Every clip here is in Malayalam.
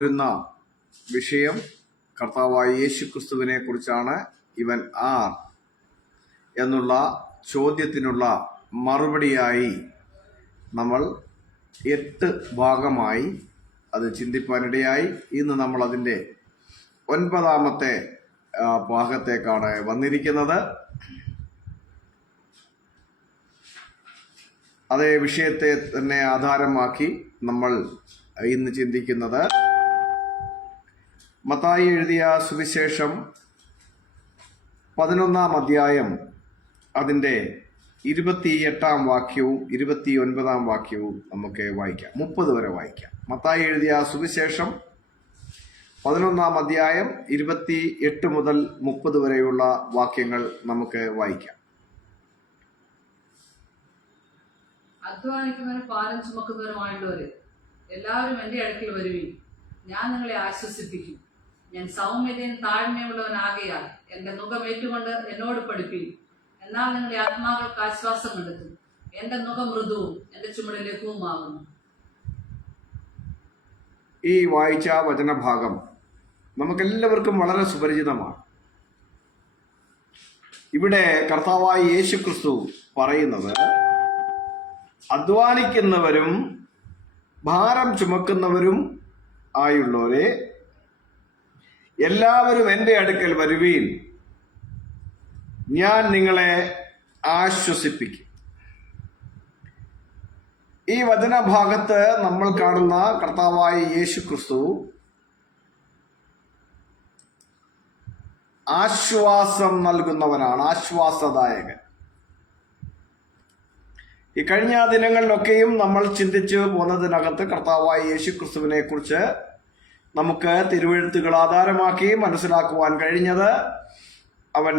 വരുന്ന വിഷയം കർത്താവായ യേശുക്രിസ്തുവിനെ കുറിച്ചാണ്. ഇവൻ ആർ എന്നുള്ള ചോദ്യത്തിനുള്ള മറുപടിയായി നമ്മൾ 8 ഭാഗമായി അത് ചിന്തിപ്പാനിടയായി. ഇന്ന് നമ്മൾ അതിൻ്റെ 9ാമത്തെ ഭാഗത്തേക്കാണ് വന്നിരിക്കുന്നത്. അതേ വിഷയത്തെ തന്നെ ആധാരമാക്കി നമ്മൾ ഇന്ന് ചിന്തിക്കുന്നത് മത്തായി എഴുതിയ സുവിശേഷം 11-ാം അധ്യായം അതിൻ്റെ 28-ാം വാക്യവും 29-ാം വാക്യവും നമുക്ക് വായിക്കാം. 30 വരെ വായിക്കാം. മത്തായി എഴുതിയ സുവിശേഷം 11-ാം അധ്യായം 28 മുതൽ 30 വരെയുള്ള വാക്യങ്ങൾ നമുക്ക് വായിക്കാം. അധ്വാനിക്കുന്നവരും ഭാരം ചുമക്കുന്നവരുമായുള്ളവര് എല്ലാവരും എൻ്റെ അടുക്കൽ വരുവിൻ, ഞാൻ നിങ്ങളെ ആശ്വസിപ്പിക്കും. ഞാൻ സൗമ്യതയും താഴ്മയുള്ളവനാകയാൽ എൻ്റെ നുകം ഏറ്റുകൊണ്ട് എന്നോട് പഠിപ്പിൻ. എന്നാൽ നിങ്ങളുടെ ആത്മാക്കൾക്ക് ആശ്വാസം കണ്ടെത്തും. എൻ്റെ നുകം മൃദുവും എൻ്റെ ചുമട് ലഘുവുമാകുന്നു. ഈ വായിച്ച വചനഭാഗം നമുക്കെല്ലാവർക്കും വളരെ സുപരിചിതമാണ്. ഇവിടെ കർത്താവായ യേശുക്രിസ്തു പറയുന്നത്, അധ്വാനിക്കുന്നവരും ഭാരം ചുമക്കുന്നവരും ആയുള്ളവരെ എല്ലാവരും എൻ്റെ അടുക്കൽ വരുവീൻ, ഞാൻ നിങ്ങളെ ആശ്വസിപ്പിക്കും. ഈ വചനഭാഗത്ത് നമ്മൾ കാണുന്ന കർത്താവായ യേശുക്രിസ്തു ആശ്വാസം നൽകുന്നവനാണ്, ആശ്വാസദായകൻ. ഈ കഴിഞ്ഞ ദിനങ്ങളിലൊക്കെയും നമ്മൾ ചിന്തിച്ചു പോകുന്നതിനകത്ത് കർത്താവായ യേശുക്രിസ്തുവിനെ കുറിച്ച് നമുക്ക് തിരുവെഴുത്തുകൾ ആധാരമാക്കി മനസ്സിലാക്കുവാൻ കഴിഞ്ഞത്, അവൻ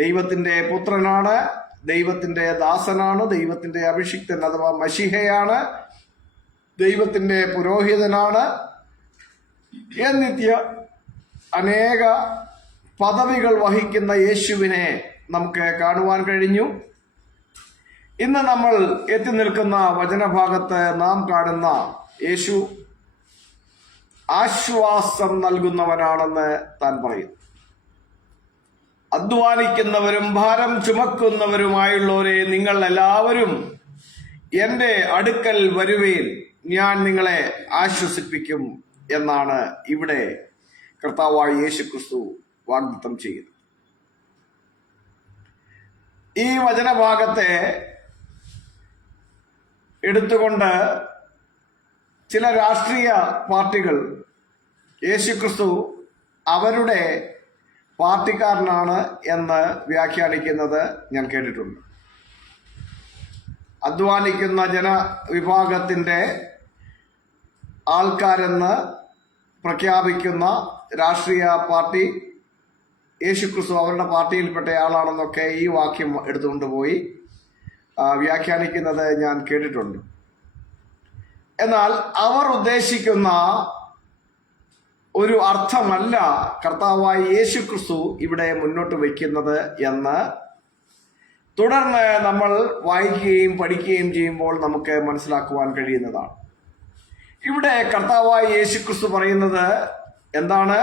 ദൈവത്തിൻ്റെ പുത്രനാണ്, ദൈവത്തിൻ്റെ ദാസനാണ്, ദൈവത്തിൻ്റെ അഭിഷിക്തൻ അഥവാ മശിഹയാണ്, ദൈവത്തിൻ്റെ പുരോഹിതനാണ് എന്നിത്യ അനേക പദവികൾ വഹിക്കുന്ന യേശുവിനെ നമുക്ക് കാണുവാൻ കഴിഞ്ഞു. ഇന്ന് നമ്മൾ എത്തി നിൽക്കുന്ന വചനഭാഗത്ത് നാം കാണുന്ന യേശു ആശ്വാസം നൽകുന്നവനാണെന്ന് താൻ പറയുന്നു. അധ്വാനിക്കുന്നവരും ഭാരം ചുമക്കുന്നവരുമായുള്ളവരെ നിങ്ങൾ എല്ലാവരും എൻ്റെ അടുക്കൽ വരുവീൻ, ഞാൻ നിങ്ങളെ ആശ്വസിപ്പിക്കും എന്നാണ് ഇവിടെ കർത്താവായ യേശുക്രിസ്തു വാഗ്ദത്തം ചെയ്യുന്നത്. ഈ വചനഭാഗത്തെ എടുത്തുകൊണ്ട് ചില രാഷ്ട്രീയ പാർട്ടികൾ യേശുക്രിസ്തു അവരുടെ പാർട്ടിക്കാരനാണ് എന്ന് വ്യാഖ്യാനിക്കുന്നത് ഞാൻ കേട്ടിട്ടുണ്ട്. അധ്വാനിക്കുന്ന ജനവിഭാഗത്തിൻ്റെ ആൾക്കാരെന്ന് പ്രഖ്യാപിക്കുന്ന രാഷ്ട്രീയ പാർട്ടി യേശുക്രിസ്തു അവരുടെ പാർട്ടിയിൽപ്പെട്ട ആളാണെന്നൊക്കെ ഈ വാക്യം എടുത്തുകൊണ്ട് പോയി വ്യാഖ്യാനിക്കുന്നത് ഞാൻ കേട്ടിട്ടുണ്ട്. എന്നാൽ അവർ ഉദ്ദേശിക്കുന്ന ഒരു അർത്ഥമല്ല കർത്താവായ യേശുക്രിസ്തു ഇവിടെ മുന്നോട്ട് വയ്ക്കുന്നത് എന്ന് തുടർന്ന് നമ്മൾ വായിക്കുകയും പഠിക്കുകയും ചെയ്യുമ്പോൾ നമുക്ക് മനസ്സിലാക്കുവാൻ കഴിയുന്നതാണ്. ഇവിടെ കർത്താവായ യേശുക്രിസ്തു പറയുന്നത് എന്താണ്?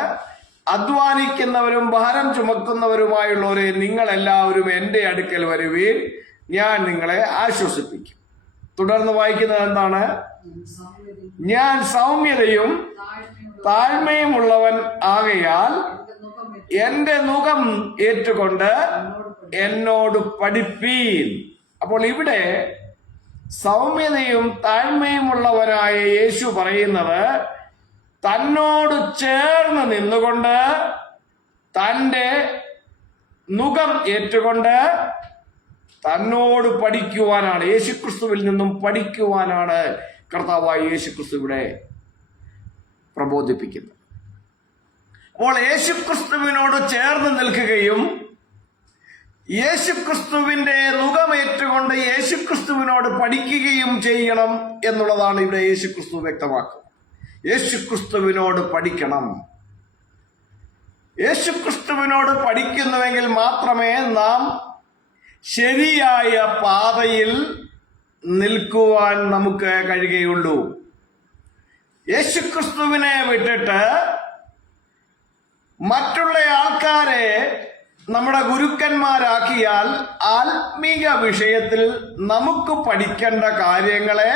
അധ്വാനിക്കുന്നവരും ഭാരം ചുമക്കുന്നവരുമായുള്ളവരെ നിങ്ങൾ എല്ലാവരും എൻ്റെ അടുക്കൽ വരുവീൻ, ഞാൻ നിങ്ങളെ ആശ്വസിപ്പിക്കും. തുടർന്ന് വായിക്കുന്നത് എന്താണ്? ഞാൻ സൗമ്യതയും താഴ്മയും ഉള്ളവൻ ആകയാൽ എൻ്റെ നുകം ഏറ്റുകൊണ്ട് എന്നോട് പഠിപ്പീൻ. അപ്പോൾ ഇവിടെ സൗമ്യതയും താഴ്മയും ഉള്ളവനായ യേശു പറയുന്നത്, തന്നോട് ചേർന്ന് നിന്നുകൊണ്ട് തൻ്റെ നുകം ഏറ്റുകൊണ്ട് തന്നോട് പഠിക്കുവാനാണ്, യേശുക്രിസ്തുവിൽ നിന്നും പഠിക്കുവാനാണ് കർത്താവായ യേശുക്രിസ്തു ഇവിടെ പ്രബോധിപ്പിക്കുന്നത്. അപ്പോൾ യേശുക്രിസ്തുവിനോട് ചേർന്ന് നിൽക്കുകയും യേശുക്രിസ്തുവിന്റെ നുകമേറ്റുകൊണ്ട് യേശുക്രിസ്തുവിനോട് പഠിക്കുകയും ചെയ്യണം എന്നുള്ളതാണ് ഇവിടെ യേശുക്രിസ്തു വ്യക്തമാക്കുന്നത്. യേശുക്രിസ്തുവിനോട് പഠിക്കണം. യേശുക്രിസ്തുവിനോട് പഠിക്കുന്നുവെങ്കിൽ മാത്രമേ നാം ശരിയായ പാതയിൽ നിൽക്കുവാൻ നമുക്ക് കഴിയുകയുള്ളൂ. യേശുക്രിസ്തുവിനെ വിട്ടിട്ട് മറ്റുള്ള ആൾക്കാരെ നമ്മുടെ ഗുരുക്കന്മാരാക്കിയാൽ ആത്മീക വിഷയത്തിൽ നമുക്ക് പഠിക്കേണ്ട കാര്യങ്ങളെ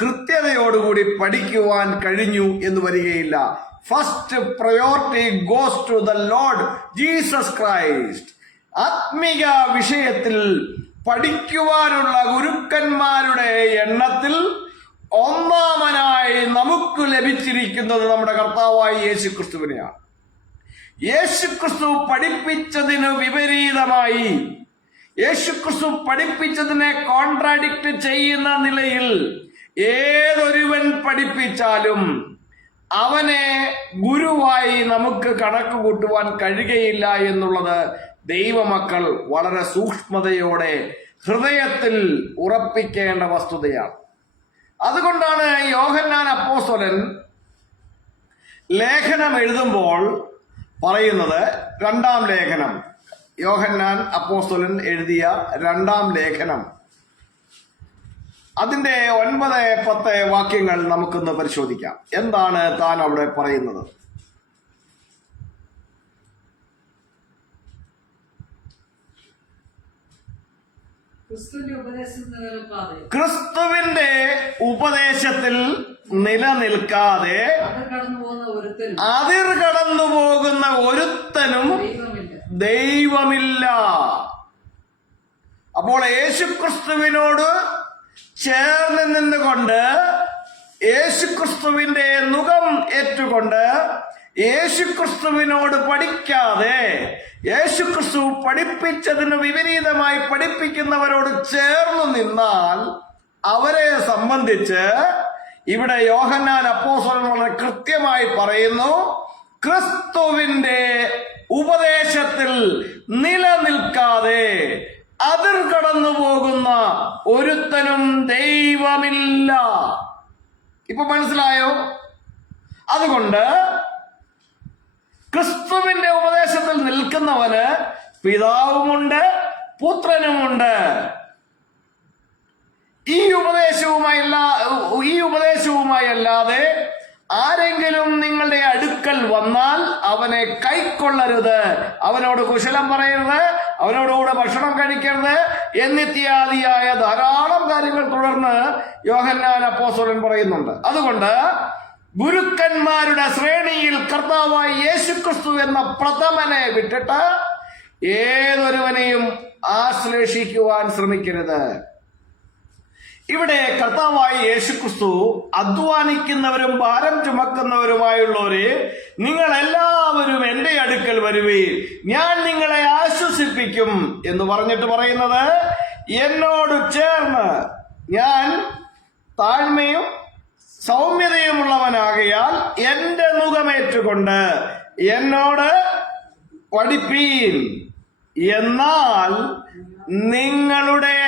കൃത്യതയോടുകൂടി പഠിക്കുവാൻ കഴിഞ്ഞു എന്ന് വരികയില്ല. First priority goes to the Lord Jesus Christ. ആത്മീക വിഷയത്തിൽ പഠിക്കുവാനുള്ള ഗുരുക്കന്മാരുടെ എണ്ണത്തിൽ ഒന്നാമനായി നമുക്ക് ലഭിച്ചിരിക്കുന്നത് നമ്മുടെ കർത്താവായ യേശുക്രിസ്തുവിനെയാണ്. യേശുക്രിസ്തു പഠിപ്പിച്ചതിന് വിപരീതമായി, യേശുക്രിസ്തു പഠിപ്പിച്ചതിനെ കോൺട്രാഡിക്റ്റ് ചെയ്യുന്ന നിലയിൽ ഏതൊരുവൻ പഠിപ്പിച്ചാലും അവനെ ഗുരുവായി നമുക്ക് കണക്ക് കൂട്ടുവാൻ കഴിയുകയില്ല എന്നുള്ളത് ദൈവമക്കൾ വളരെ സൂക്ഷ്മതയോടെ ഹൃദയത്തിൽ ഉറപ്പിക്കേണ്ട വസ്തുതയാണ്. അതുകൊണ്ടാണ് യോഹന്നാൻ അപ്പോസ്തലൻ ലേഖനം എഴുതുമ്പോൾ പറയുന്നത്, രണ്ടാം ലേഖനം, യോഹന്നാൻ അപ്പോസ്തലൻ എഴുതിയ രണ്ടാം ലേഖനം, അതിന്റെ 9-10 വാക്യങ്ങൾ നമുക്കൊന്ന് പരിശോധിക്കാം. എന്താണ് താൻ അവിടെ പറയുന്നത്? ക്രിസ്തുവിന്റെ ഉപദേശത്തിൽ നിലനിൽക്കാതെ അതിർ കടന്നു പോകുന്ന ഒരുത്തനും ദൈവമില്ല. അപ്പോൾ യേശുക്രിസ്തുവിനോട് ചേർന്ന് നിന്നുകൊണ്ട്, യേശുക്രിസ്തുവിന്റെ മുഖം ഏറ്റുകൊണ്ട്, യേശുക്രിസ്തുവിനോട് പഠിക്കാതെ യേശുക്രിസ്തു പഠിപ്പിച്ചതിന് വിപരീതമായി പഠിപ്പിക്കുന്നവരോട് ചേർന്നു നിന്നാൽ അവരെ സംബന്ധിച്ച് ഇവിടെ യോഹന്നാൻ അപ്പോസ്തലൻ വളരെ കൃത്യമായി പറയുന്നു, ക്രിസ്തുവിന്റെ ഉപദേശത്തിൽ നിലനിൽക്കാതെ അതിർ കടന്നു പോകുന്ന ഒരുത്തനും ദൈവമില്ല. ഇപ്പൊ മനസ്സിലായോ? അതുകൊണ്ട് ക്രിസ്തുവിന്റെ ഉപദേശത്തിൽ നിൽക്കുന്നവന് പിതാവുമുണ്ട്, പുത്രനുമുണ്ട്. ഈ ഉപദേശവുമായി അല്ലാതെ ആരെങ്കിലും നിങ്ങളുടെ അടുക്കൽ വന്നാൽ അവനെ കൈക്കൊള്ളരുത്, അവനോട് കുശലം പറയരുത്, അവനോടുകൂടെ ഭക്ഷണം കഴിക്കരുത് എന്നിത്യാദിയായ ധാരാളം കാര്യങ്ങൾ തുടർന്ന് യോഹന്നാൻ അപ്പോസ്തലൻ പറയുന്നുണ്ട്. അതുകൊണ്ട് ഗുരുക്കന്മാരുടെ ശ്രേണിയിൽ കർത്താവായ യേശുക്രിസ്തു എന്ന പ്രഥമനെ വിട്ടിട്ട് ഏതൊരുവനെയും ആശ്ലേഷിക്കുവാൻ ശ്രമിക്കരുത്. ഇവിടെ കർത്താവായ യേശുക്രിസ്തു അധ്വാനിക്കുന്നവരും ഭാരം ചുമക്കുന്നവരുമായുള്ളവരെ, നിങ്ങൾ എല്ലാവരും എന്റെ അടുക്കൽ വരുവീൻ, ഞാൻ നിങ്ങളെ ആശ്വസിപ്പിക്കും എന്ന് പറഞ്ഞിട്ട് പറയുന്നത്, എന്നോട് ചേർന്ന്, ഞാൻ താഴ്മയും സൗമ്യതയുമുള്ളവനാകയാൽ എന്റെ മുഖമേറ്റുകൊണ്ട് എന്നോട് പഠിപ്പീൻ, എന്നാൽ നിങ്ങളുടെ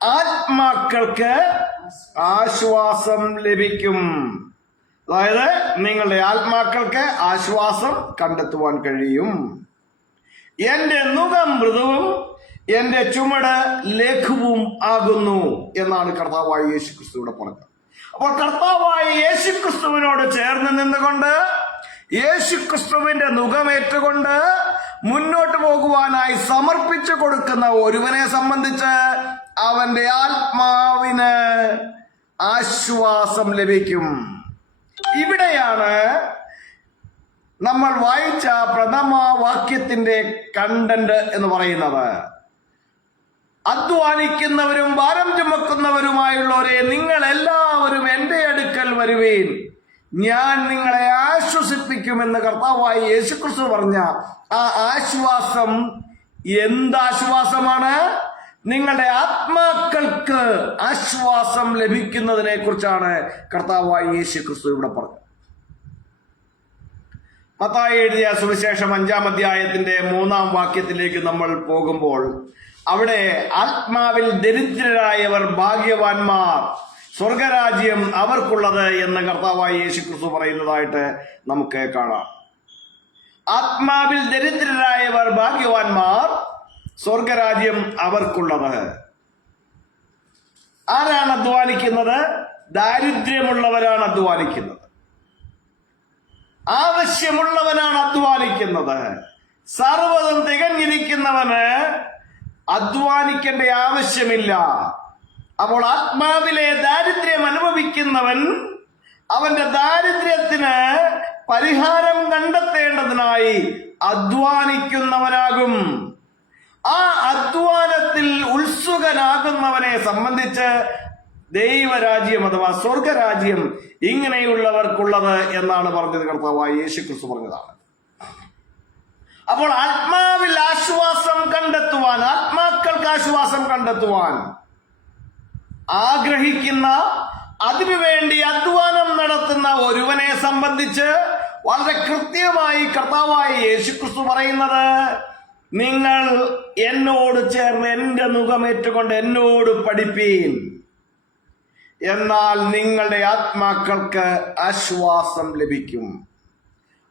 ആത്മാക്കൾക്ക് ആശ്വാസം ലഭിക്കും. അതായത് നിങ്ങളുടെ ആത്മാക്കൾക്ക് ആശ്വാസം കണ്ടെത്തുവാൻ കഴിയും. എന്റെ നുകം മൃദുവും എന്റെ ചുമട് ലഘുവും ആകുന്നു എന്നാണ് കർത്താവായ യേശുക്രിസ്തുവിടെ പറഞ്ഞത്. അപ്പോൾ കർത്താവായ യേശുക്രിസ്തുവിനോട് ചേർന്ന് നിന്നുകൊണ്ട്, യേശുക്രിസ്തുവിന്റെ നുകമേറ്റുകൊണ്ട് മുന്നോട്ട് പോകുവാനായി സമർപ്പിച്ചു കൊടുക്കുന്ന ഒരുവനെ സംബന്ധിച്ച് അവന്റെ ആത്മാവിന് ആശ്വാസം ലഭിക്കും. ഇവിടെയാണ് നമ്മൾ വായിച്ച പ്രഥമ വാക്യത്തിന്റെ കണ്ടന്റ് എന്ന് പറയുന്നത്. അധ്വാനിക്കുന്നവരും ഭാരം ചുമക്കുന്നവരുമായുള്ളവരെ, നിങ്ങൾ എല്ലാവരും എന്റെ അടുക്കൽ വരുവീൻ, ഞാൻ നിങ്ങളെ ആശ്വസിപ്പിക്കുമെന്ന് കർത്താവായ യേശുക്രിസ്തു പറഞ്ഞ ആ ആശ്വാസം എന്താശ്വാസമാണ്? നിങ്ങളുടെ ആത്മാക്കൾക്ക് ആശ്വാസം ലഭിക്കുന്നതിനെ കുറിച്ചാണ് കർത്താവായ യേശുക്രിസ്തു ഇവിടെ പറഞ്ഞത്. മത്തായി എഴുതിയ സുവിശേഷം 5-ാം അധ്യായത്തിന്റെ 3-ാം വാക്യത്തിലേക്ക് നമ്മൾ പോകുമ്പോൾ, അവിടെ ആത്മാവിൽ ദരിദ്രരായവർ ഭാഗ്യവാന്മാർ, സ്വർഗരാജ്യം അവർക്കുള്ളത് എന്ന് കർത്താവായ യേശുക്രിസ്തു പറയുന്നതായിട്ട് നമുക്ക് കാണാം. ആത്മാവിൽ ദരിദ്രരായവർ ഭാഗ്യവാന്മാർ, സ്വർഗരാജ്യം അവർക്കുള്ളത്. ആരാണ് അധ്വാനിക്കുന്നത്? ദാരിദ്ര്യമുള്ളവരാണ് അധ്വാനിക്കുന്നത്, ആവശ്യമുള്ളവനാണ് അധ്വാനിക്കുന്നത്. സർവ്വതും തികഞ്ഞിരിക്കുന്നവന് അധ്വാനിക്കേണ്ട ആവശ്യമില്ല. അപ്പോൾ ആത്മാവിലെ ദാരിദ്ര്യം അനുഭവിക്കുന്നവൻ അവന്റെ ദാരിദ്ര്യത്തിന് പരിഹാരം കണ്ടെത്തേണ്ടതിനായി അധ്വാനിക്കുന്നവനാകും. ആ അധ്വാനത്തിൽ ഉത്സുകനാകുന്നവനെ സംബന്ധിച്ച് ദൈവരാജ്യം അഥവാ സ്വർഗരാജ്യം ഇങ്ങനെയുള്ളവർക്കുള്ളത് എന്നാണ് പറഞ്ഞത്. കർത്താവായ യേശുക്രിസ്തു പറഞ്ഞതാണ്. അപ്പോൾ ആത്മാവിൽ ആശ്വാസം കണ്ടെത്തുവാൻ, ആത്മാക്കൾക്ക് ആശ്വാസം കണ്ടെത്തുവാൻ ആഗ്രഹിക്കുന്ന, അതിനുവേണ്ടി അധ്വാനം നടത്തുന്ന ഒരുവനെ സംബന്ധിച്ച് വളരെ കൃത്യമായി കർത്താവായ യേശുക്രിസ്തു പറയുന്നത്, നിങ്ങൾ എന്നോട് ചേർന്ന് എന്റെ മുഖമേറ്റുകൊണ്ട് എന്നോട് പഠിപ്പീൻ, എന്നാൽ നിങ്ങളുടെ ആത്മാക്കൾക്ക് ആശ്വാസം ലഭിക്കും.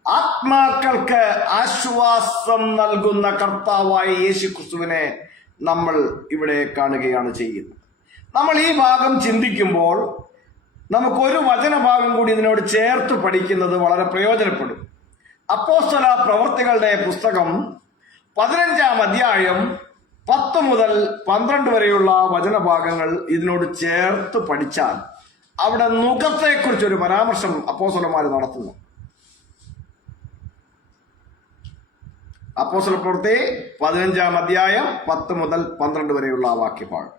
ആത്മാക്കൾക്ക് ആശ്വാസം നൽകുന്ന കർത്താവായ യേശുക്രിസ്തുവിനെ നമ്മൾ ഇവിടെ കാണുകയാണ് ചെയ്യുന്നത്. നമ്മൾ ഈ ഭാഗം ചിന്തിക്കുമ്പോൾ നമുക്കൊരു വചനഭാഗം കൂടി ഇതിനോട് ചേർത്ത് പഠിക്കുന്നത് വളരെ പ്രയോജനപ്പെടും. അപ്പോസ്തല പ്രവൃത്തികളുടെ പുസ്തകം 15-ാം അധ്യായം 10 മുതൽ 12 വരെയുള്ള വചനഭാഗങ്ങൾ ഇതിനോട് ചേർത്ത് പഠിച്ചാൽ അവിടെ നുകത്തെക്കുറിച്ചൊരു പരാമർശം അപ്പോസ്തലന്മാർ നടത്തുന്നു. അപ്പോസ്തല പ്രവൃത്തി 15-ാം അധ്യായം 10 മുതൽ 12 വരെയുള്ള വാക്യഭാഗം.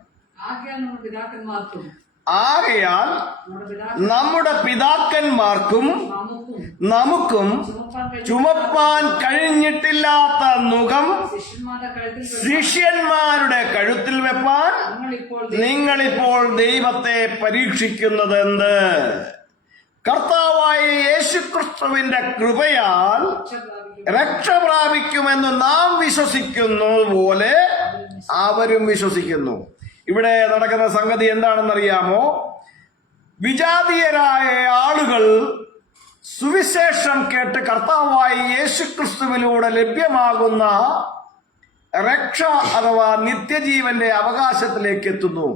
ആകയാൽ നമ്മുടെ പിതാക്കന്മാർക്കും നമുക്കും ചുമപ്പാൻ കഴിഞ്ഞിട്ടില്ലാത്ത നുകം ശിഷ്യന്മാരുടെ കഴുത്തിൽ വെപ്പാൻ നിങ്ങളിപ്പോൾ ദൈവത്തെ പരീക്ഷിക്കുന്നത് എന്ത്? കർത്താവായ യേശുക്രിസ്തുവിന്റെ കൃപയാൽ രക്ഷ പ്രാപിക്കുമെന്ന് നാം വിശ്വസിക്കുന്നത് പോലെ അവരും വിശ്വസിക്കുന്നു. ഇവിടെ നടക്കുന്ന സംഗതി എന്താണെന്നറിയാമോ? വിജാതീയരായ ആളുകൾ സുവിശേഷം കേട്ട് കർത്താവായ യേശുക്രിസ്തുവിലൂടെ ലഭ്യമാകുന്ന രക്ഷ അഥവാ നിത്യജീവന്റെ അവകാശത്തിലേക്ക് എത്തുന്നു.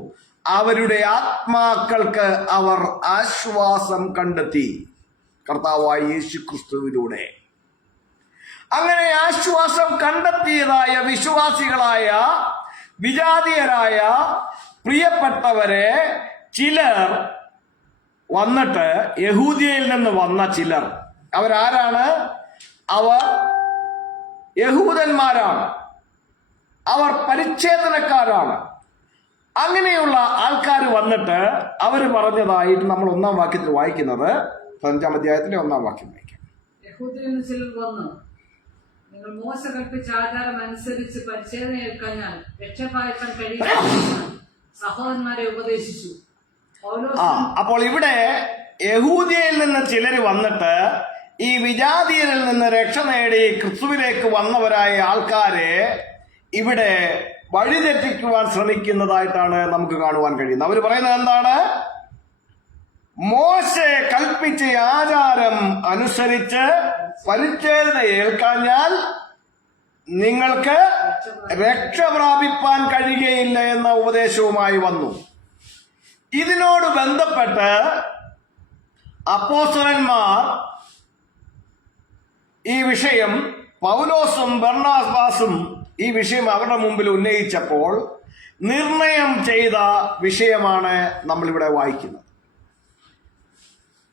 അവരുടെ ആത്മാക്കൾക്ക് അവർ ആശ്വാസം കണ്ടെത്തി കർത്താവായ യേശുക്രിസ്തുവിലൂടെ. അങ്ങനെ ആശ്വാസം കണ്ടെത്തിയതായ വിശ്വാസികളായ വിജാതീയരായ പ്രിയപ്പെട്ടവരെ ചിലർ വന്നിട്ട്, യഹൂദിയയിൽ നിന്ന് വന്ന ചിലർ, അവരാരാണ്? അവർ യഹൂദന്മാരാണ്, അവർ പരിച്ഛേദനക്കാരാണ്. അങ്ങനെയുള്ള ആൾക്കാർ വന്നിട്ട് അവർ പറഞ്ഞതായിട്ട് നമ്മൾ 1-ാം വാക്യത്തിൽ വായിക്കുന്നത്, 15-ാം അധ്യായത്തിലെ 1-ാം വാക്യം വായിക്കാം. യഹൂദരിൽ ചിലർ വന്ന്, നിങ്ങൾ മോശ കൽപ്പിച്ച ആചാരം അനുസരിച്ച് പരിച്ഛേദന ഏൽക്കാൻ രക്ഷപാലിക്കാൻ കഴിയുന്ന സഹോദരന്മാരെ ഉപദേശിച്ചു. അപ്പോൾ ഇവിടെ യഹൂദിയയിൽ നിന്ന് ചിലർ വന്നിട്ട് ഈ വിജാതീയരിൽ നിന്ന് രക്ഷ നേടി ക്രിസ്തുവിലേക്ക് വന്നവരായ ആൾക്കാരെ ഇവിടെ വഴിതെറ്റിക്കുവാൻ ശ്രമിക്കുന്നതായിട്ടാണ് നമുക്ക് കാണുവാൻ കഴിയുന്നത്. അവർ പറയുന്നത് എന്താണ്? മോശെ കൽപ്പിച്ച ആചാരം അനുസരിച്ച് പരിച്ഛേദന ഏൽക്കാഞ്ഞാൽ നിങ്ങൾക്ക് രക്ഷ പ്രാപിപ്പാൻ കഴിയുകയില്ല എന്ന ഉപദേശവുമായി വന്നു. ഇതിനോട് ബന്ധപ്പെട്ട് അപ്പോസ്തലന്മാർ ഈ വിഷയം, പൗലോസും ബർണ്ണബാസും ഈ വിഷയം അവരുടെ മുമ്പിൽ ഉന്നയിച്ചപ്പോൾ നിർണയം ചെയ്ത വിഷയമാണ് നമ്മളിവിടെ വായിക്കുന്നത്.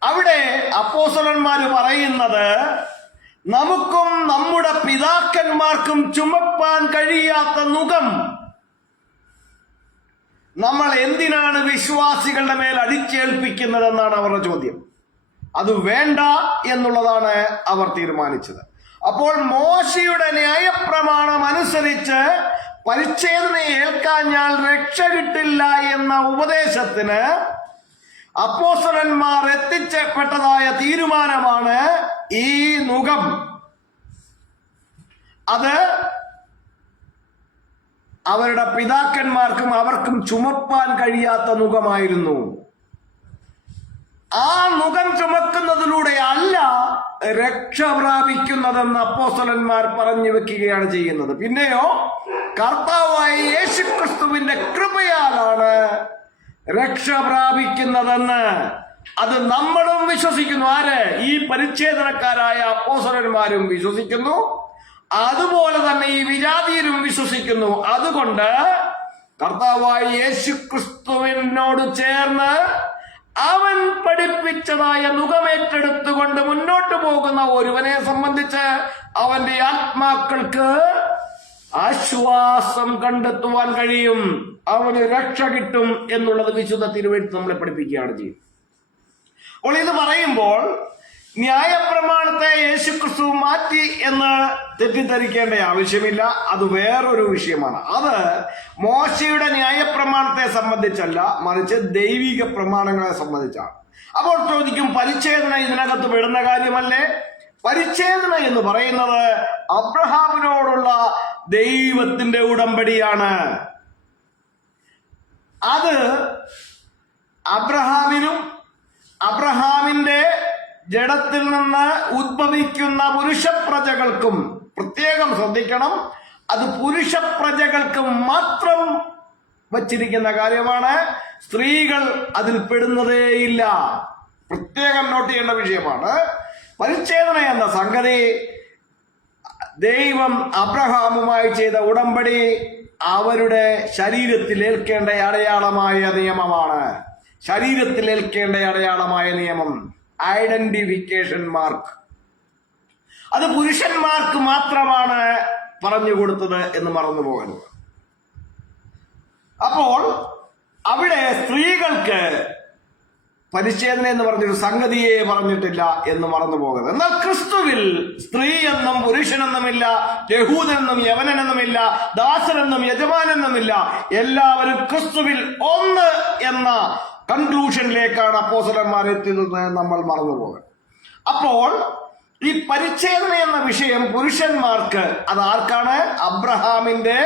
അവിടെ അപ്പോസ്തലന്മാർ പറയുന്നത്, നമുക്കും നമ്മുടെ പിതാക്കന്മാർക്കും ചുമപ്പാൻ കഴിയാത്ത നുകം നമ്മൾ എന്തിനാണ് വിശ്വാസികളുടെ മേൽ അടിച്ചേൽപ്പിക്കുന്നതെന്നാണ് അവരുടെ ചോദ്യം. അത് വേണ്ട എന്നുള്ളതാണ് അവർ തീരുമാനിച്ചത്. അപ്പോൾ മോശയുടെ ന്യായപ്രമാണം അനുസരിച്ച് പരിച്ഛേദന ഏൽക്കാഞ്ഞാൽ രക്ഷ കിട്ടില്ല എന്ന ഉപദേശത്തിന് അപ്പോസ്തലന്മാർ എത്തിച്ചപ്പെട്ടതായ തീരുമാനമാണ് ഈ നുകം. അത് അവരുടെ പിതാക്കന്മാർക്കും അവർക്കും ചുമപ്പാൻ കഴിയാത്ത നുകമായിരുന്നു. ആ നുകം ചുമക്കുന്നതിലൂടെ അല്ല രക്ഷ പ്രാപിക്കുന്നതെന്ന് അപ്പോസ്തലന്മാർ പറഞ്ഞു വെക്കുകയാണ് ചെയ്യുന്നത്. പിന്നെയോ കർത്താവായ യേശുക്രിസ്തുവിന്റെ കൃപയാലാണ് രക്ഷ പ്രാപിക്കുന്നതെന്ന് അത് നമ്മളും വിശ്വസിക്കുന്നു. ആര്? ഈ പരിച്ഛേദനക്കാരായ അപ്പോസ്തലന്മാരും വിശ്വസിക്കുന്നു. അതുപോലെ തന്നെ ഈ വിജാതീയരും വിശ്വസിക്കുന്നു. അതുകൊണ്ട് കർത്താവായ യേശുക്രിസ്തുവിനോട് ചേർന്ന് അവൻ പഠിപ്പിച്ചതായ നുകമേറ്റെടുത്തുകൊണ്ട് മുന്നോട്ട് പോകുന്ന ഒരുവനെ സംബന്ധിച്ച് അവന്റെ ആത്മാക്കൾക്ക് ആശ്വാസം കണ്ടെത്തുവാൻ കഴിയും. അവന് രക്ഷ കിട്ടും എന്നുള്ളത് വിശുദ്ധ തിരുവെഴുത്ത് നമ്മളെ പഠിപ്പിക്കുകയാണ് ചെയ്യുന്നത്. അപ്പോൾ ഇത് പറയുമ്പോൾ ന്യായപ്രമാണത്തെ യേശുക്രിസ്തു മാറ്റി എന്ന് തെറ്റിദ്ധരിക്കേണ്ട ആവശ്യമില്ല. അത് വേറൊരു വിഷയമാണ്. അത് മോശയുടെ ന്യായപ്രമാണത്തെ സംബന്ധിച്ചല്ല, മറിച്ച് ദൈവിക പ്രമാണങ്ങളെ സംബന്ധിച്ചാണ്. അപ്പോൾ ചോദിക്കും, പരിച്ഛേദന ഇതിനകത്ത് പെടുന്ന കാര്യമല്ലേ? പരിച്ഛേദന എന്ന് പറയുന്നത് അബ്രഹാമിനോടുള്ള ദൈവത്തിന്റെ ഉടമ്പടിയാണ്. അത് അബ്രഹാമിന്റെ ജഡത്തിൽ നിന്ന് ഉദ്ഭവിക്കുന്ന പുരുഷപ്രജകൾക്കും, പ്രത്യേകം ശ്രദ്ധിക്കണം, അത് പുരുഷപ്രജകൾക്ക് മാത്രം വച്ചിരിക്കുന്ന കാര്യമാണ്. സ്ത്രീകൾ അതിൽ പെടുന്നതേയില്ല. പ്രത്യേകം നോട്ട് ചെയ്യേണ്ട വിഷയമാണ്. പരിച്ഛേദന എന്ന സംഗതി ദൈവം അബ്രഹാമുമായി ചെയ്ത ഉടമ്പടി അവരുടെ ശരീരത്തിൽ ഏൽക്കേണ്ട അടയാളമായ നിയമമാണ്. ശരീരത്തിൽ ഏൽക്കേണ്ട അടയാളമായ നിയമം, ഐഡന്റിഫിക്കേഷൻ മാർക്ക്. അത് പുരുഷന്മാർക്ക് മാത്രമാണ് പറഞ്ഞു കൊടുത്തത് എന്ന് മറന്നു പോകരുത്. അപ്പോൾ അവിടെ സ്ത്രീകൾക്ക് പരിച്ഛേദന എന്ന് പറഞ്ഞൊരു സംഗതിയെ പറഞ്ഞിട്ടില്ല എന്ന് മറന്നു പോകരുത്. എന്നാൽ ക്രിസ്തുവിൽ സ്ത്രീ എന്നും പുരുഷനെന്നുമില്ല, യഹൂദനെന്നും യവനനെന്നുമില്ല, ദാസനെന്നും യജമാനെന്നുമില്ല, എല്ലാവരും ക്രിസ്തുവിൽ ഒന്ന് എന്ന കൺക്ലൂഷനിലേക്കാണ് അപ്പോസ്തലന്മാർ എത്തിയതെന്ന് നമ്മൾ മറന്നു പോകരുത്. അപ്പോൾ ഈ പരിച്ഛേദന എന്ന വിഷയം പുരുഷന്മാർക്ക്, അത് ആർക്കാണ്? അബ്രഹാമിന്റെ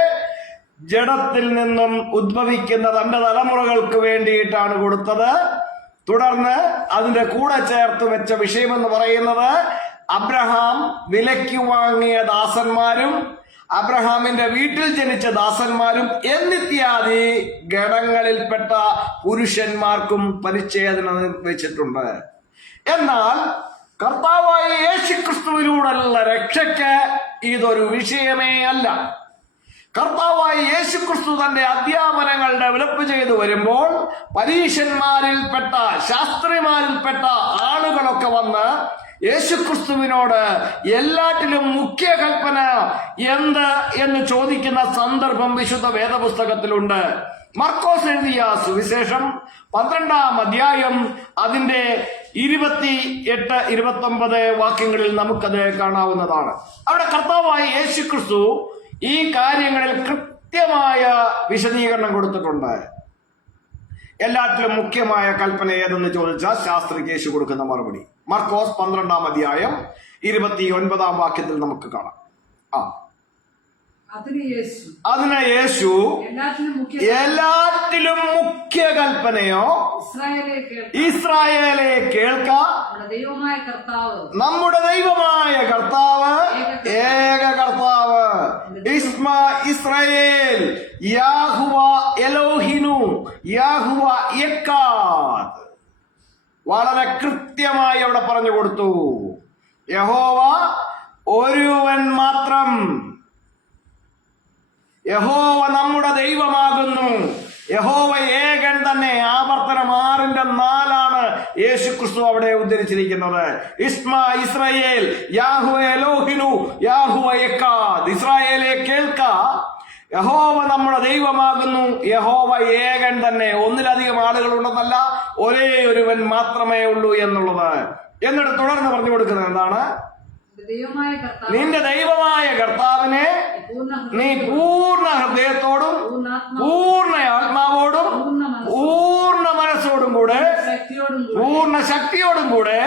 ജഡത്തിൽ നിന്നും ഉദ്ഭവിക്കുന്ന തന്റെ തലമുറകൾക്ക് വേണ്ടിയിട്ടാണ് കൊടുത്തത്. തുടർന്ന് അതിന്റെ കൂടെ ചേർത്ത് വെച്ച വിഷയമെന്ന് പറയുന്നത് അബ്രഹാം വിലയ്ക്ക് വാങ്ങിയ ദാസന്മാരും അബ്രഹാമിന്റെ വീട്ടിൽ ജനിച്ച ദാസന്മാരും എന്നിത്യാദി ഗണങ്ങളിൽപ്പെട്ട പുരുഷന്മാർക്കും പരിച്ഛേദന നിർവഹിച്ചിട്ടുണ്ട്. എന്നാൽ കർത്താവായ യേശുക്രിസ്തുവിലൂടെയുള്ള രക്ഷയ്ക്ക് ഇതൊരു വിഷയമേ അല്ല. കർത്താവായ യേശുക്രിസ്തു തന്റെ അധ്യാപനങ്ങൾ ഡെവലപ്പ് ചെയ്തു വരുമ്പോൾ പരീശന്മാരിൽപ്പെട്ട, ശാസ്ത്രിമാരിൽപ്പെട്ട ആളുകളൊക്കെ വന്ന് യേശുക്രിസ്തുവിനോട് എല്ലാറ്റിലും മുഖ്യ കൽപ്പന എന്ത് എന്ന് ചോദിക്കുന്ന സന്ദർഭം വിശുദ്ധ വേദപുസ്തകത്തിലുണ്ട്. മർക്കോസ് എഴുതിയ സുവിശേഷം 12-ാം അധ്യായം അതിന്റെ 28-29 വാക്യങ്ങളിൽ നമുക്കത് കാണാവുന്നതാണ്. അവിടെ കർത്താവായ യേശുക്രിസ്തു ഈ കാര്യങ്ങളിൽ കൃത്യമായ വിശദീകരണം കൊടുത്തിട്ടുണ്ട്. എല്ലാറ്റിലും മുഖ്യമായ കൽപ്പന ഏതെന്ന് ചോദിച്ചാൽ ശാസ്ത്രിക്ക് യേശു കൊടുക്കുന്ന മറുപടി മർക്കോസ് 12-ാം അധ്യായം 29-ാം വാക്യത്തിൽ നമുക്ക് കാണാം. അതിന് യേശു എല്ലാറ്റിലും മുഖ്യ കൽപ്പനയോ, ഇസ്രായേലെ കേൾക്ക, നമ്മുടെ ദൈവമായ കർത്താവ് ഏക കർത്താവ്, ഇസ്രായേൽ യാഹുവ എലോഹിനു യാഹുവ യക്കാദ്. വളരെ കൃത്യമായി അവിടെ പറഞ്ഞു കൊടുത്തു. യഹോവ ഒരുവൻ മാത്രം. യഹോവ നമ്മുടെ ദൈവമാകുന്നു. യഹോവ ഏകൻ തന്നെ. ആവർത്തനം 6-4 യേശുക്രിസ്തു അവിടെ ഉദ്ധരിച്ചിരിക്കുന്നത്. ഇസ്രായേൽ യാഹുവ എലോഹിനു യാഹുവ യക്കാദ്. ഇസ്രായേലെ കേൾക്ക, യഹോവ നമ്മുടെ ദൈവമാകുന്നു. യഹോവ ഏകൻ തന്നെ. ഒന്നിലധികം ആളുകളുണ്ടെന്നല്ല, ഒരേ ഒരുവൻ മാത്രമേ ഉള്ളൂ എന്നുള്ളത്. എന്നിട്ട് തുടർന്ന് പറഞ്ഞു കൊടുക്കുന്നത് എന്താണ്? നിന്റെ ദൈവമായ കർത്താവിനെ നീ പൂർണ്ണ ഹൃദയത്തോടും പൂർണ്ണ ആത്മാവോടും പൂർണ്ണ മനസ്സോടും കൂടെ പൂർണ്ണ ശക്തിയോടും കൂടെ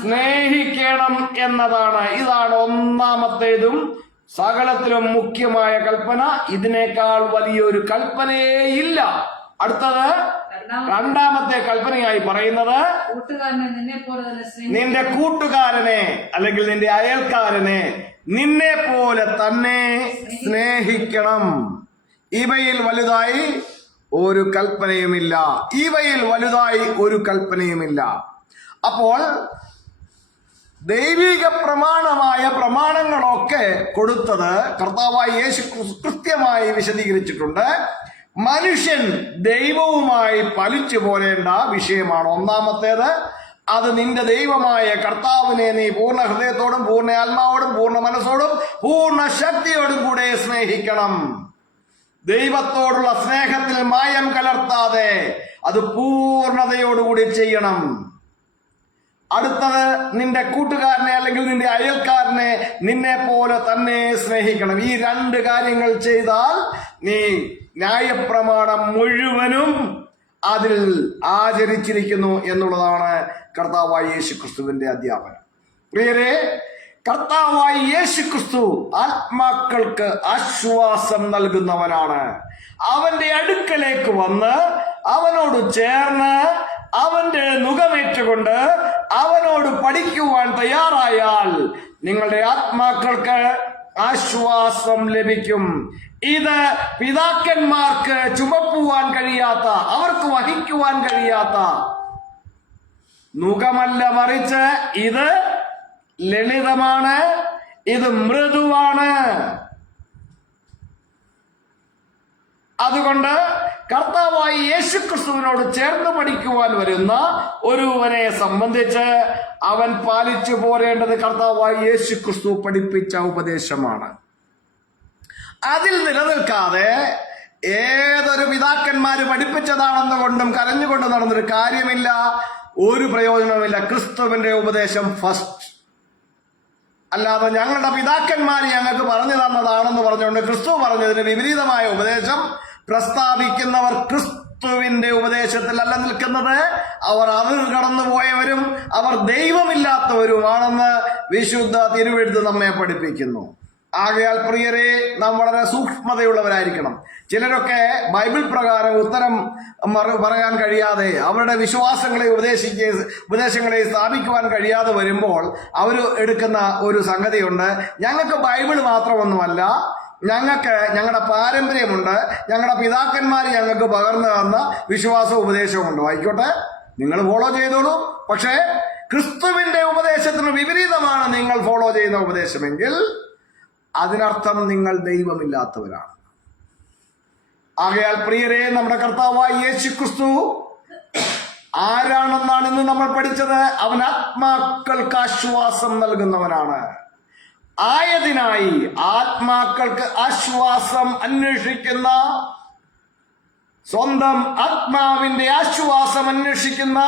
സ്നേഹിക്കണം എന്നതാണ്. ഇതാണ് ഒന്നാമത്തേതും സകലത്തിലും മുഖ്യമായ കൽപ്പന. ഇതിനേക്കാൾ വലിയൊരു കൽപ്പനയേയില്ല. അടുത്തത് രണ്ടാമത്തെ കൽപ്പനയായി പറയുന്നത് നിന്റെ കൂട്ടുകാരനെ അല്ലെങ്കിൽ നിന്റെ അയൽക്കാരനെ നിന്നെ പോലെ തന്നെ സ്നേഹിക്കണം. ഇവയിൽ വലുതായി ഒരു കൽപ്പനയുമില്ല, ഇവയിൽ വലുതായി ഒരു കൽപ്പനയുമില്ല. അപ്പോൾ ദൈവിക പ്രമാണമായ പ്രമാണങ്ങളൊക്കെ കൊടുത്തത് കർത്താവായ യേശു കൃത്യമായി വിശദീകരിച്ചിട്ടുണ്ട്. മനുഷ്യൻ ദൈവവുമായി പലിച്ചു പോരേണ്ട വിഷയമാണ്. ഒന്നാമത്തേത്, അത് നിന്റെ ദൈവമായ കർത്താവിനെ നീ പൂർണ്ണ ഹൃദയത്തോടും പൂർണ്ണ ആത്മാവോടും പൂർണ്ണ മനസ്സോടും പൂർണ്ണ ശക്തിയോടും കൂടെ സ്നേഹിക്കണം. ദൈവത്തോടുള്ള സ്നേഹത്തിൽ മായം കലർത്താതെ അത് പൂർണ്ണതയോടുകൂടി ചെയ്യണം. അടുത്തത്, നിന്റെ കൂട്ടുകാരനെ അല്ലെങ്കിൽ നിന്റെ അയൽക്കാരനെ നിന്നെ പോലെ തന്നെ സ്നേഹിക്കണം. ഈ രണ്ട് കാര്യങ്ങൾ ചെയ്താൽ നീ ന്യായപ്രമാണം മുഴുവനും അതിൽ ആചരിച്ചിരിക്കുന്നു എന്നുള്ളതാണ് കർത്താവായ യേശു ക്രിസ്തുവിന്റെ അധ്യാപനം. പ്രിയരെ, കർത്താവായ യേശു ക്രിസ്തു ആത്മാക്കൾക്ക് ആശ്വാസം നൽകുന്നവനാണ്. അവന്റെ അടുക്കലേക്ക് വന്ന് അവനോട് ചേർന്ന് അവന്റെ മുഖമേറ്റുകൊണ്ട് അവനോട് പഠിക്കുവാൻ തയ്യാറായാൽ നിങ്ങളുടെ ആത്മാക്കൾക്ക് ആശ്വാസം ലഭിക്കും. ഇത് പിതാക്കന്മാർക്ക് ചുമപ്പുവാൻ കഴിയാത്ത, അവർക്ക് വഹിക്കുവാൻ കഴിയാത്ത നുകമല്ല, മറിച്ച് ഇത് ലളിതമാണ്, ഇത് മൃദുവാണ്. അതുകൊണ്ട് കർത്താവായി യേശു ക്രിസ്തുവിനോട് ചേർന്ന് പഠിക്കുവാൻ വരുന്ന ഒരുവനെ സംബന്ധിച്ച് അവൻ പാലിച്ചു പോരേണ്ടത് കർത്താവായി യേശു ക്രിസ്തു പഠിപ്പിച്ച ഉപദേശമാണ്. അതിൽ നിലനിൽക്കാതെ ഏതൊരു പിതാക്കന്മാര് പഠിപ്പിച്ചതാണെന്ന് കൊണ്ടും കരഞ്ഞുകൊണ്ട് നടന്നൊരു കാര്യമില്ല, ഒരു പ്രയോജനവുമില്ല. ക്രിസ്തുവിന്റെ ഉപദേശം ഫസ്റ്റ്. അല്ലാതെ ഞങ്ങളുടെ പിതാക്കന്മാർ ഞങ്ങൾക്ക് പറഞ്ഞു തന്നതാണെന്ന് പറഞ്ഞുകൊണ്ട് ക്രിസ്തു പറഞ്ഞതിന് വിപരീതമായ ഉപദേശം പ്രസ്താവിക്കുന്നവർ ക്രിസ്തുവിന്റെ ഉപദേശത്തിലല്ല നിൽക്കുന്നത്. അവർ അതിൽ കടന്നുപോയവരും അവർ ദൈവമില്ലാത്തവരുമാണെന്ന് വിശുദ്ധ തിരുവെഴുത്ത് നമ്മെ പഠിപ്പിക്കുന്നു. ആകയാൽ പ്രിയരെ, നാം വളരെ സൂക്ഷ്മതയുള്ളവരായിരിക്കണം. ചിലരൊക്കെ ബൈബിൾ പ്രകാരം ഉത്തരം പറയാൻ കഴിയാതെ അവരുടെ വിശ്വാസങ്ങളെ ഉപദേശങ്ങളെ സ്ഥാപിക്കുവാൻ കഴിയാതെ വരുമ്പോൾ അവർ എടുക്കുന്ന ഒരു സംഗതിയുണ്ട്. ഞങ്ങൾക്ക് ബൈബിൾ മാത്രമൊന്നുമല്ല, ഞങ്ങൾക്ക് ഞങ്ങളുടെ പാരമ്പര്യമുണ്ട്, ഞങ്ങളുടെ പിതാക്കന്മാർ ഞങ്ങൾക്ക് പകർന്നു തന്ന വിശ്വാസ ഉപദേശമുണ്ട്. ആയിക്കോട്ടെ, നിങ്ങൾ ഫോളോ ചെയ്തോളൂ. പക്ഷേ ക്രിസ്തുവിന്റെ ഉപദേശത്തിന് വിപരീതമാണ് നിങ്ങൾ ഫോളോ ചെയ്യുന്ന ഉപദേശമെങ്കിൽ അതിനർത്ഥം നിങ്ങൾ ദൈവമില്ലാത്തവരാണ്. ആകയാൽ പ്രിയരെ, നമ്മുടെ കർത്താവായ യേശു ക്രിസ്തു ആരാണെന്നാണ് ഇന്ന് നമ്മൾ പഠിച്ചത്. അവൻ ആത്മാക്കൾക്ക് ആശ്വാസം നൽകുന്നവനാണ്. ആയതിനായി ആത്മാക്കൾക്ക് ആശ്വാസം അന്വേഷിക്കുന്ന, സ്വന്തം ആത്മാവിന്റെ ആശ്വാസം അന്വേഷിക്കുന്ന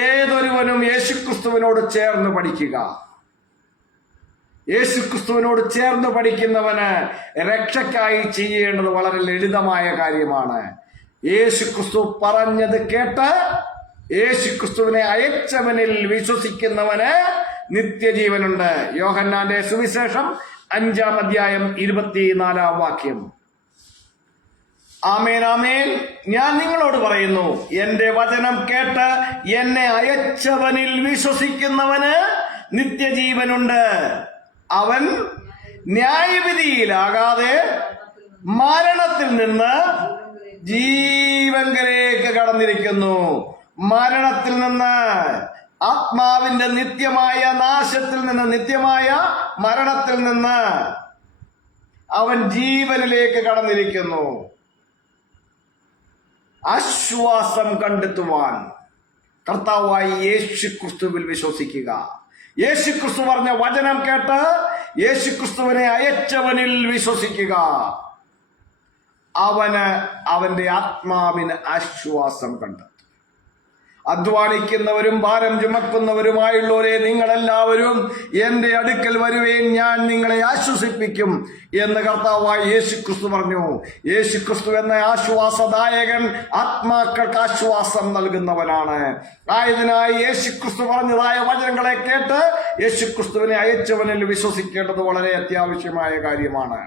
ഏതൊരുവനും യേശുക്രിസ്തുവിനോട് ചേർന്ന് പഠിക്കുക. യേശുക്രിസ്തുവിനോട് ചേർന്ന് പഠിക്കുന്നവന് രക്ഷയ്ക്കായി ചെയ്യേണ്ടത് വളരെ ലളിതമായ കാര്യമാണ്. യേശുക്രിസ്തു പറഞ്ഞത് കേട്ട് യേശുക്രിസ്തുവിനെ അയച്ചവനിൽ വിശ്വസിക്കുന്നവന് നിത്യജീവനുണ്ട്. യോഹന്നാന്റെ സുവിശേഷം 5-ാം അധ്യായം 24-ാം വാക്യം. ആമേൻ, ആമേൻ, ഞാൻ നിങ്ങളോട് പറയുന്നു, എന്റെ വചനം കേട്ട് എന്നെ അയച്ചവനിൽ വിശ്വസിക്കുന്നവന് നിത്യജീവനുണ്ട്. അവൻ ന്യായവിധിയിലാകാതെ മരണത്തിൽ നിന്ന് ജീവങ്കലേക്ക് കടന്നിരിക്കുന്നു. മരണത്തിൽ നിന്ന്, ആത്മാവിന്റെ നിത്യമായ നാശത്തിൽ നിന്ന്, നിത്യമായ മരണത്തിൽ നിന്ന് അവൻ ജീവനിലേക്ക് കടന്നിരിക്കുന്നു. ആശ്വാസം കണ്ടെത്തുവാൻ കർത്താവായി യേശുക്രിസ്തുവിൽ വിശ്വസിക്കുക. യേശുക്രിസ്തു പറഞ്ഞ വചനം കേട്ട് യേശുക്രിസ്തുവിനെ അയച്ചവനിൽ വിശ്വസിക്കുക. അവന് അവന്റെ ആത്മാവിന് ആശ്വാസം കണ്ടെത്തും. അധ്വാനിക്കുന്നവരും ഭാരം ചുമക്കുന്നവരുമായുള്ളവരെ, നിങ്ങളെല്ലാവരും എന്റെ അടുക്കൽ വരുവേൻ, ഞാൻ നിങ്ങളെ ആശ്വസിപ്പിക്കും എന്ന് കർത്താവായ യേശുക്രിസ്തു പറഞ്ഞു. യേശുക്രിസ്തു എന്ന ആശ്വാസദായകൻ ആത്മാക്കൾക്ക് ആശ്വാസം നൽകുന്നവനാണ്. ആയതിനായി യേശുക്രിസ്തു പറഞ്ഞതായ വചനങ്ങളെ കേട്ട് യേശുക്രിസ്തുവിനെ അയച്ചവനിൽ വിശ്വസിക്കേണ്ടത് വളരെ അത്യാവശ്യമായ കാര്യമാണ്.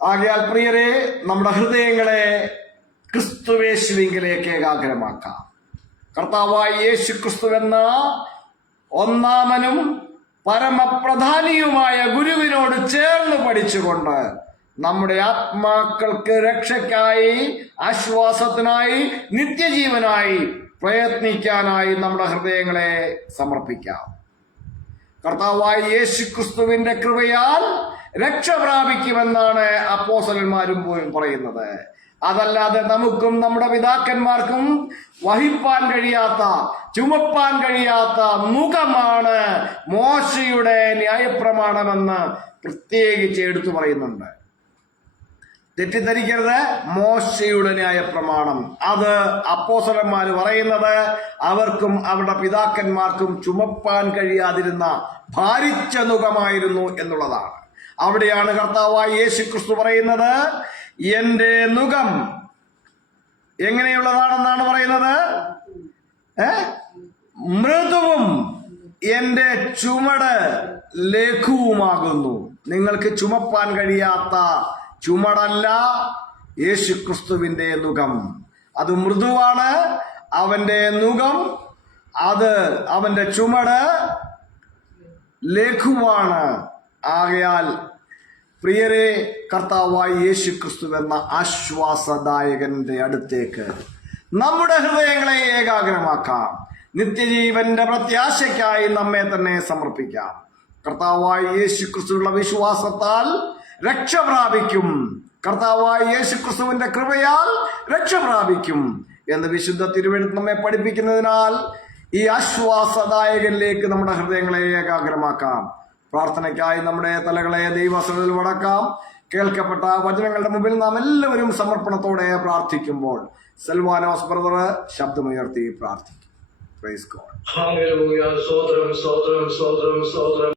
ആകയാൽ പ്രിയരെ, നമ്മുടെ ഹൃദയങ്ങളെ ക്രിസ്തുവേശുവിങ്കിലേക്ക് ഏകാഗ്രമാക്കാം. കർത്താവായ യേശു ക്രിസ്തു എന്ന ഒന്നാമനും പരമപ്രധാനിയുമായ ഗുരുവിനോട് ചേർന്ന് പഠിച്ചുകൊണ്ട് നമ്മുടെ ആത്മാക്കൾക്ക് രക്ഷയ്ക്കായി, ആശ്വാസത്തിനായി, നിത്യജീവനായി പ്രയത്നിക്കാനായി നമ്മുടെ ഹൃദയങ്ങളെ സമർപ്പിക്കാം. കർത്താവായ യേശുക്രിസ്തുവിന്റെ കൃപയാൽ രക്ഷ പ്രാപിക്കുമെന്നാണ് അപ്പോസ്തലന്മാരും പറയുന്നത്. അതല്ലാതെ നമുക്കും നമ്മുടെ പിതാക്കന്മാർക്കും വഹിപ്പാൻ കഴിയാത്ത, ചുമപ്പാൻ കഴിയാത്ത നുകമാണ് മോശയുടെ ന്യായപ്രമാണമെന്ന് പ്രത്യേകിച്ച് എടുത്തു പറയുന്നുണ്ട്. തെറ്റിദ്ധരിക്കരുത്. മോശയുടെ ന്യായപ്രമാണം അത് അപ്പോസ്തലന്മാർ പറയുന്നത് അവർക്കും അവരുടെ പിതാക്കന്മാർക്കും ചുമപ്പാൻ കഴിയാതിരുന്ന ഭാരിച്ച നുകമായിരുന്നു എന്നുള്ളതാണ്. അവിടെയാണ് കർത്താവായ യേശുക്രിസ്തു പറയുന്നത്, എന്റെ നുകം എങ്ങനെയുള്ളതാണെന്നാണ് പറയുന്നത്, മൃദുവും എന്റെ ചുമട് ലഘുവുമാകുന്നു. നിങ്ങൾക്ക് ചുമപ്പാൻ കഴിയാത്ത ചുമടല്ല യേശുക്രിസ്തുവിന്റെ നുകം. അത് മൃദുവാണ്. അവന്റെ നുകം, അത് അവന്റെ ചുമട് ലഘുവാണ്. ആകയാൽ പ്രിയരെ, കർത്താവായ യേശുക്രിസ്തു എന്ന ആശ്വാസദായകന്റെ അടുത്തേക്ക് നമ്മുടെ ഹൃദയങ്ങളെ ഏകാഗ്രമാക്കാം. നിത്യജീവന്റെ പ്രത്യാശയ്ക്കായി നമ്മെ തന്നെ സമർപ്പിക്കാം. കർത്താവായ യേശുക്രിസ്തുവിലുള്ള വിശ്വാസത്താൽ രക്ഷ പ്രാപിക്കും. കർത്താവായ യേശുക്രിസ്തുവിന്റെ കൃപയാൽ രക്ഷ പ്രാപിക്കും എന്ന് വിശുദ്ധ തിരുവെഴുത്ത് നമ്മെ പഠിപ്പിക്കുന്നതിനാൽ ഈ ആശ്വാസദായകനിലേക്ക് നമ്മുടെ ഹൃദയങ്ങളെ ഏകാഗ്രമാക്കാം. പ്രാർത്ഥനയ്ക്കായി നമ്മുടെ തലകളെ ദൈവസന്നിധിയിൽ വടക്കാം. കേൾക്കപ്പെട്ട വചനങ്ങളുടെ മുമ്പിൽ നാം എല്ലാവരും സമർപ്പണത്തോടെ പ്രാർത്ഥിക്കുമ്പോൾ സെൽവാനോസ് ബ്രദർ ശബ്ദമുയർത്തി പ്രാർത്ഥിക്കും. Praise God. ഹല്ലേലൂയ. സ്തോത്രം, സ്തോത്രം, സ്തോത്രം, സ്തോത്രം.